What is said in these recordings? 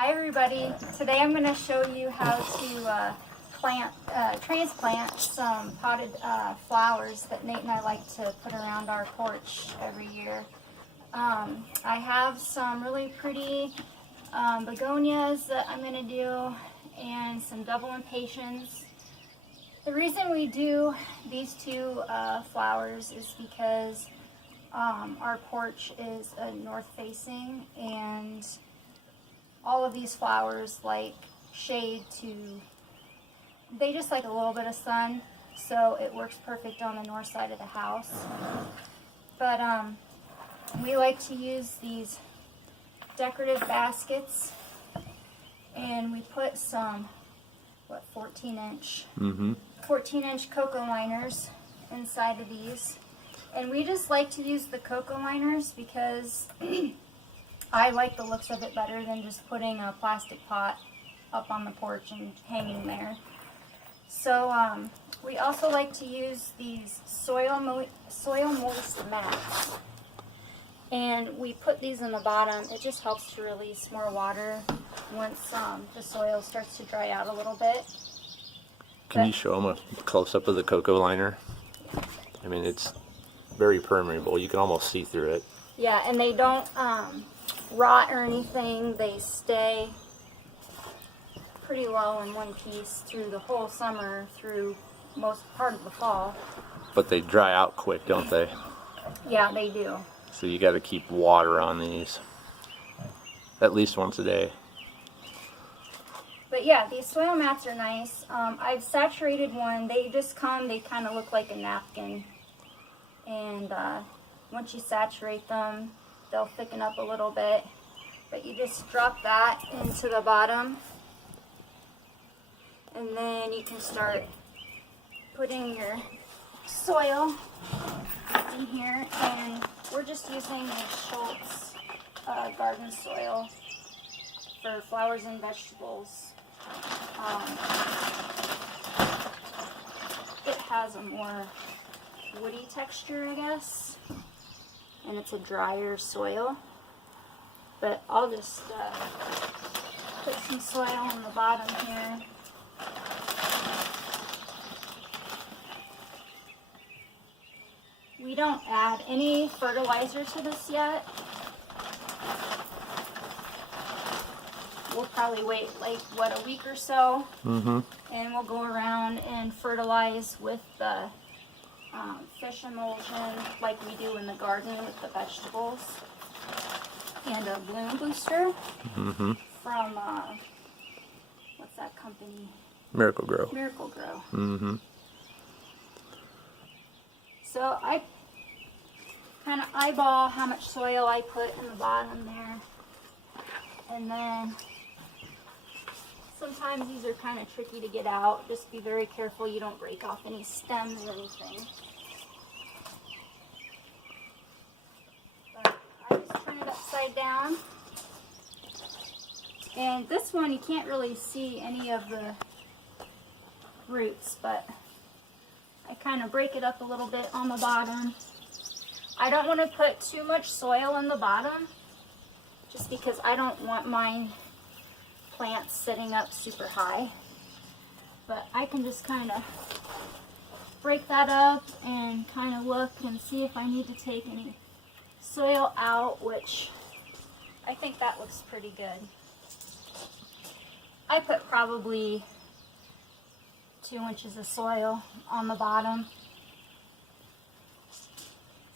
Hi everybody. Today I'm going to show you how to transplant some potted flowers that Nate and I like to put around our porch every year. I have some really pretty begonias that I'm going to do and some double impatiens. The reason we do these two flowers is because our porch is north facing, and all of these flowers like shade they just like a little bit of sun, so it works perfect on the north side of the house. But we like to use these decorative baskets, and we put some 14-inch cocoa liners inside of these. And we just like to use the cocoa liners because I like the looks of it better than just putting a plastic pot up on the porch and hanging there. So we also like to use these soil moist mats, and we put these in the bottom. It just helps to release more water once the soil starts to dry out a little bit. Can you show them a close-up of the cocoa liner? I mean, it's very permeable. You can almost see through it. Yeah, and they don't rot or anything. They stay pretty low in one piece through the whole summer, through most part of the fall. But they dry out quick, don't they? Yeah, they do. So you got to keep water on these at least once a day. But yeah, these soil mats are nice. I've saturated one. They just they kind of look like a napkin. And once you saturate them, they'll thicken up a little bit. But you just drop that into the bottom, and then you can start putting your soil in here. And we're just using the Schultz garden soil for flowers and vegetables. It has a more woody texture, I guess, and it's a drier soil. But I'll just put some soil on the bottom here. We don't add any fertilizer to this yet. We'll probably wait a week or so, and we'll go around and fertilize with the fish emulsion like we do in the garden with the vegetables, and a bloom booster from what's that company? Miracle Grow. Miracle Grow. So I kind of eyeball how much soil I put in the bottom there, and then sometimes these are kind of tricky to get out. Just be very careful you don't break off any stems or anything. But I just turn it upside down. And this one you can't really see any of the roots, but I kind of break it up a little bit on the bottom. I don't want to put too much soil in the bottom, just because I don't want mine plants sitting up super high. But I can just kind of break that up and kind of look and see if I need to take any soil out, which I think that looks pretty good. I put probably 2 inches of soil on the bottom.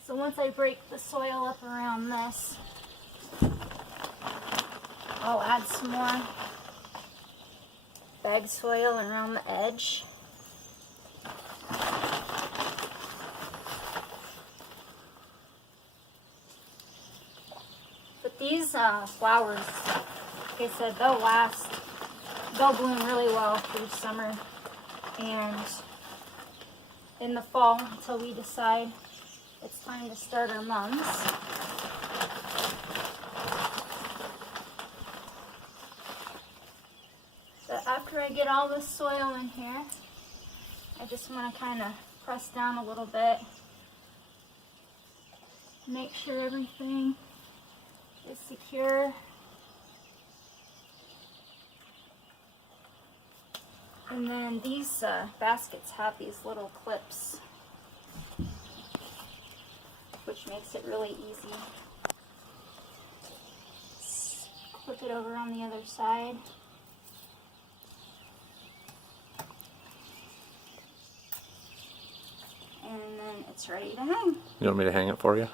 So once I break the soil up around this, I'll add some more bag soil around the edge. But these flowers, like I said, they'll bloom really well through summer and in the fall until we decide it's time to start our mums. But after I get all this soil in here, I just want to kind of press down a little bit, make sure everything is secure. And then these baskets have these little clips, which makes it really easy. Flip it over on the other side. And then it's ready to hang. You want me to hang it for you?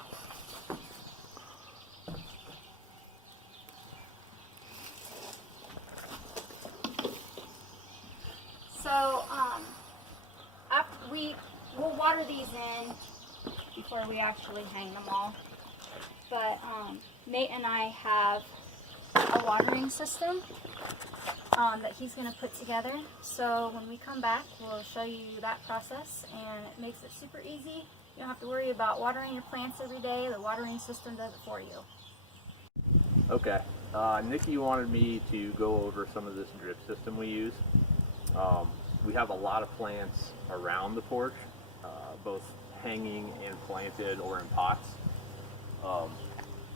So, after we'll water these in before we actually hang them all. But Nate and I have a watering system that he's going to put together. So when we come back, we'll show you that process, and it makes it super easy. You don't have to worry about watering your plants every day. The watering system does it for you. Okay. Nikki wanted me to go over some of this drip system we use. We have a lot of plants around the porch, both hanging and planted or in pots.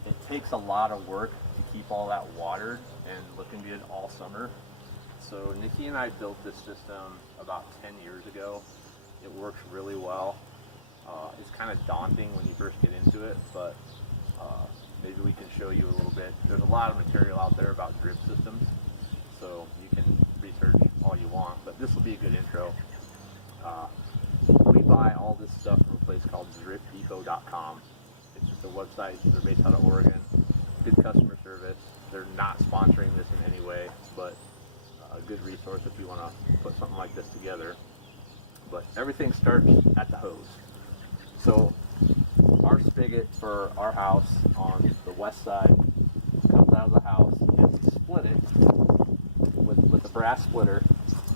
It takes a lot of work to keep all that watered and looking good all summer. So Nikki and I built this system about 10 years ago. It works really well. It's kind of daunting when you first get into it, but maybe we can show you a little bit. There's a lot of material out there about drip systems, so you can research all you want, but this will be a good intro. We buy all this stuff from a place called dripdepot.com. It's just a website. They're based out of Oregon. Good customer service. They're not sponsoring this in any way, but a good resource if you want to put something like this together. But everything starts at the hose. So our spigot for our house on the west side comes out of the house, and we split it with a brass splitter.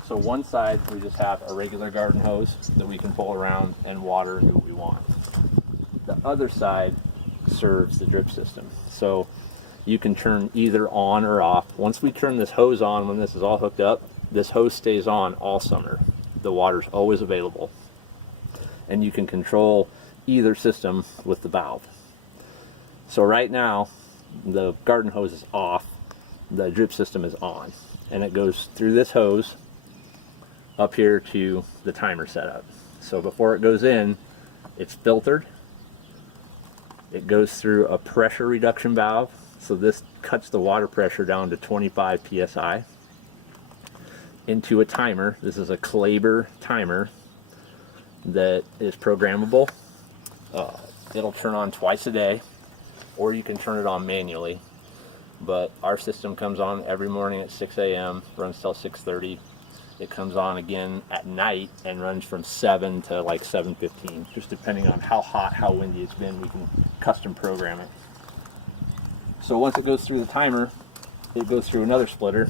So one side we just have a regular garden hose that we can pull around and water and do what we want. The other side serves the drip system. So you can turn either on or off. Once we turn this hose on, when this is all hooked up, this hose stays on all summer. The water's always available. And you can control either system with the valve. So right now, the garden hose is off, the drip system is on. And it goes through this hose up here to the timer setup. So before it goes in, it's filtered. It goes through a pressure reduction valve. So this cuts the water pressure down to 25 psi. Into a timer. This is a Klaber timer that is programmable. It'll turn on twice a day, or you can turn it on manually. But our system comes on every morning at 6 a.m., runs till 6:30. It comes on again at night and runs from 7 to like 7:15, just depending on how hot, how windy it's been. We can custom program it. So once it goes through the timer, it goes through another splitter,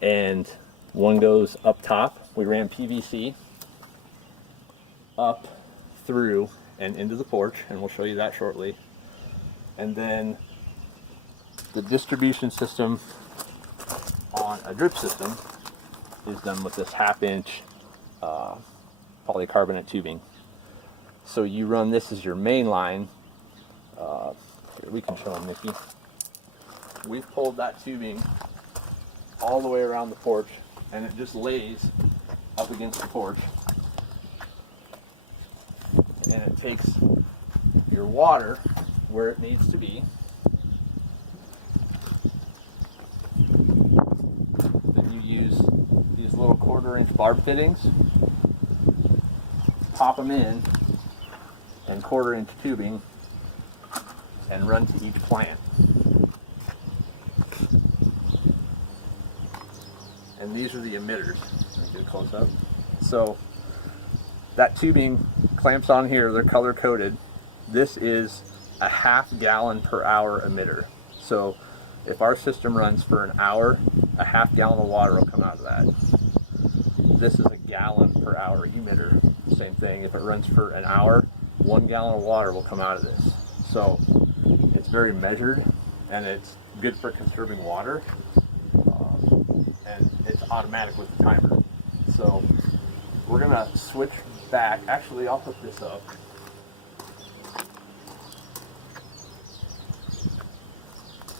and one goes up top. We ran PVC up through and into the porch, and we'll show you that shortly. And then the distribution system on a drip system is done with this 1/2-inch polycarbonate tubing. So you run this as your main line. We can show them, Nikki. We've pulled that tubing all the way around the porch, and it just lays up against the porch. And it takes your water where it needs to be. Then you use these little 1/4-inch barb fittings, pop them in, and 1/4-inch tubing, and run to each plant. And these are the emitters. Let's get a close up. So that tubing clamps on here, they're color coded. This is a 1/2 gallon per hour emitter. So if our system runs for an hour, a 1/2 gallon of water will come out of that. This is a gallon per hour emitter. Same thing, if it runs for an hour, 1 gallon of water will come out of this. So it's very measured, and it's good for conserving water, and it's automatic with the timer. So we're gonna switch back. Actually, I'll hook this up.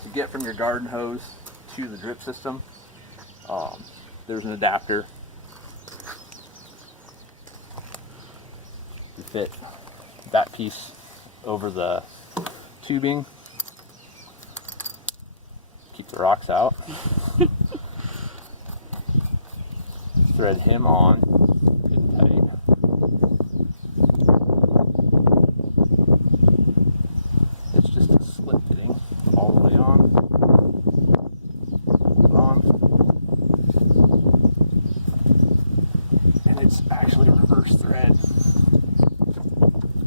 To get from your garden hose to the drip system, there's an adapter. fit that piece over the tubing. Keep the rocks out. Thread him on, good and tight. It's just a slip fitting all the way on. And it's actually a reverse thread.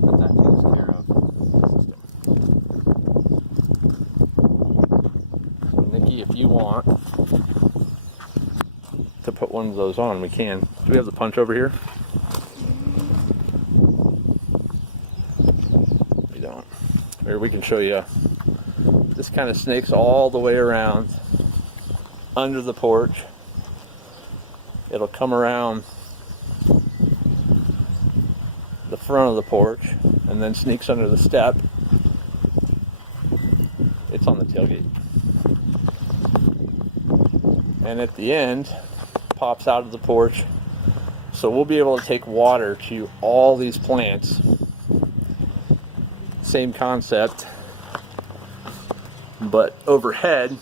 But that takes care of the system. So Nikki, if you want to put one of those on, we can. Do we have the punch over here? We don't. Or we can show you. This kind of snakes all the way around under the porch. It'll come around the front of the porch and then sneaks under the step. It's on the tailgate. And at the end, pops out of the porch. So we'll be able to take water to all these plants. Same concept, but overhead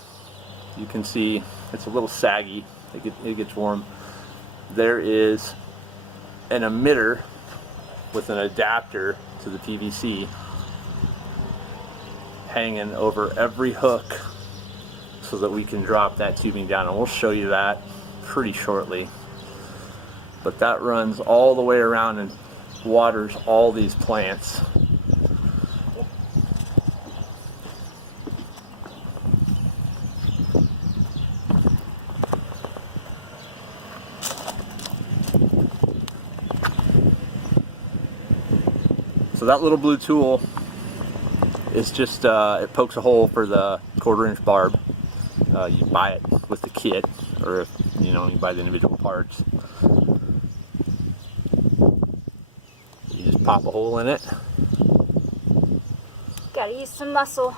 you can see it's a little saggy. It gets warm. There is an emitter with an adapter to the PVC hanging over every hook so that we can drop that tubing down, and we'll show you that pretty shortly. But that runs all the way around and waters all these plants. So that little blue tool is just, it pokes a hole for the 1/4-inch barb. You buy it with the kit, or if you buy the individual parts. You just pop a hole in it. Gotta use some muscle.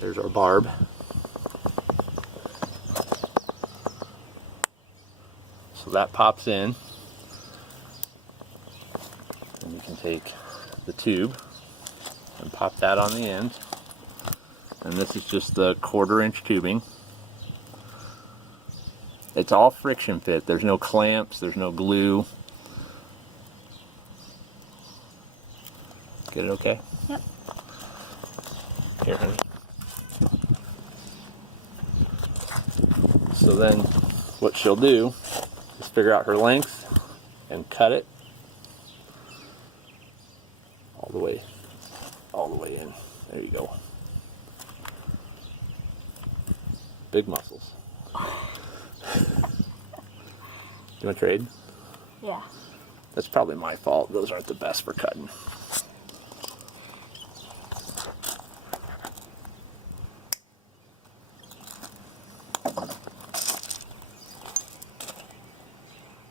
There's our barb. So that pops in, and you can take the tube and pop that on the end. And this is just the 1/4-inch tubing. It's all friction fit. There's no clamps, there's no glue. Get it okay? Yep. Here, honey. So then what she'll do is figure out her length and cut it all the way in. There you go. Big muscles. You want to trade? Yeah. That's probably my fault. Those aren't the best for cutting.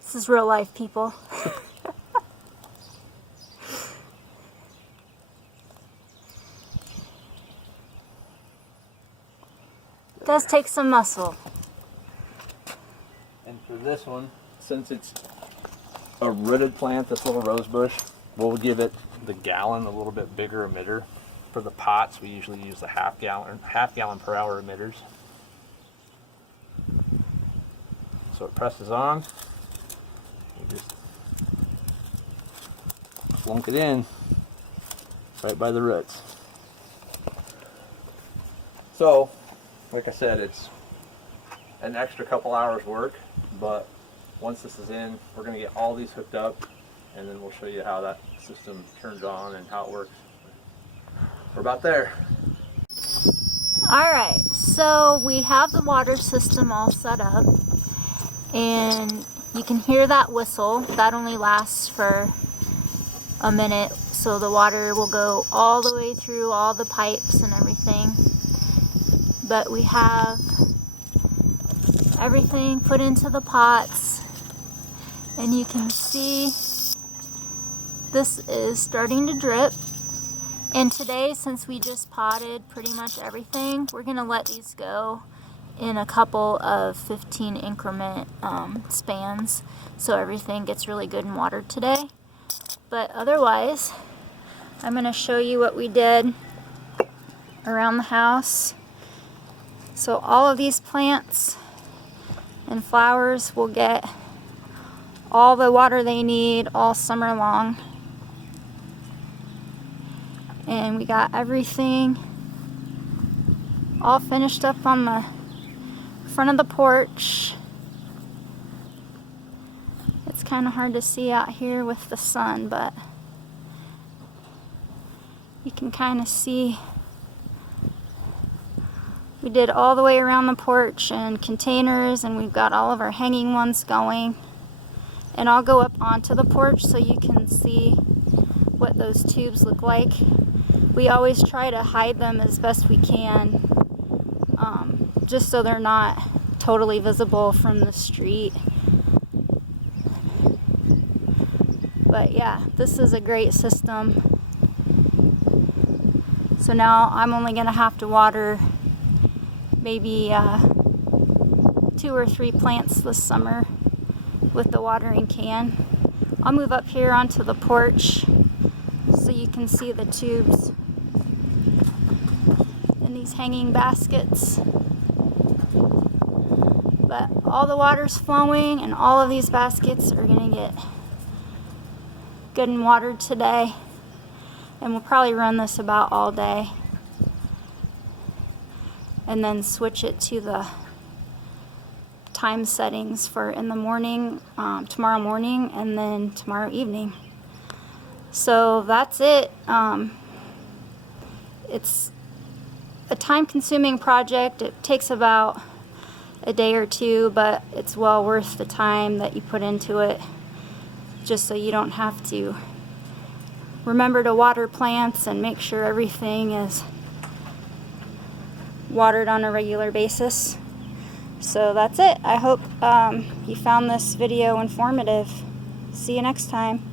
This is real life, people. It does take some muscle. And for this one, since it's a rooted plant, this little rose bush, we'll give it the gallon, a little bit bigger emitter. For the pots, we usually use the half gallon per hour emitters. So it presses on. You just plunk it in right by the roots. So, like I said, it's an extra couple hours work, but once this is in, we're going to get all these hooked up, and then we'll show you how that system turns on and how it works. We're about there. Alright, so we have the water system all set up, and you can hear that whistle. That only lasts for a minute, so the water will go all the way through all the pipes and everything. But we have everything put into the pots, and you can see this is starting to drip. And today, since we just potted pretty much everything, we're gonna let these go in a couple of 15 increment spans, so everything gets really good and watered today. But otherwise, I'm going to show you what we did around the house. So all of these plants and flowers will get all the water they need all summer long. And we got everything all finished up on the front of the porch. It's kind of hard to see out here with the sun, but you can kind of see we did all the way around the porch and containers, and we've got all of our hanging ones going. And I'll go up onto the porch so you can see what those tubes look like. We always try to hide them as best we can, just so they're not totally visible from the street. But yeah, this is a great system. So now I'm only going to have to water maybe 2 or 3 plants this summer with the watering can. I'll move up here onto the porch so you can see the tubes in these hanging baskets. But all the water's flowing and all of these baskets are going to get good and watered today. And we'll probably run this about all day. And then switch it to the time settings for in the morning, tomorrow morning, and then tomorrow evening. So that's it. It's a time-consuming project. It takes about a day or two, but it's well worth the time that you put into it, just so you don't have to remember to water plants and make sure everything is watered on a regular basis. So that's it. I hope you found this video informative. See you next time.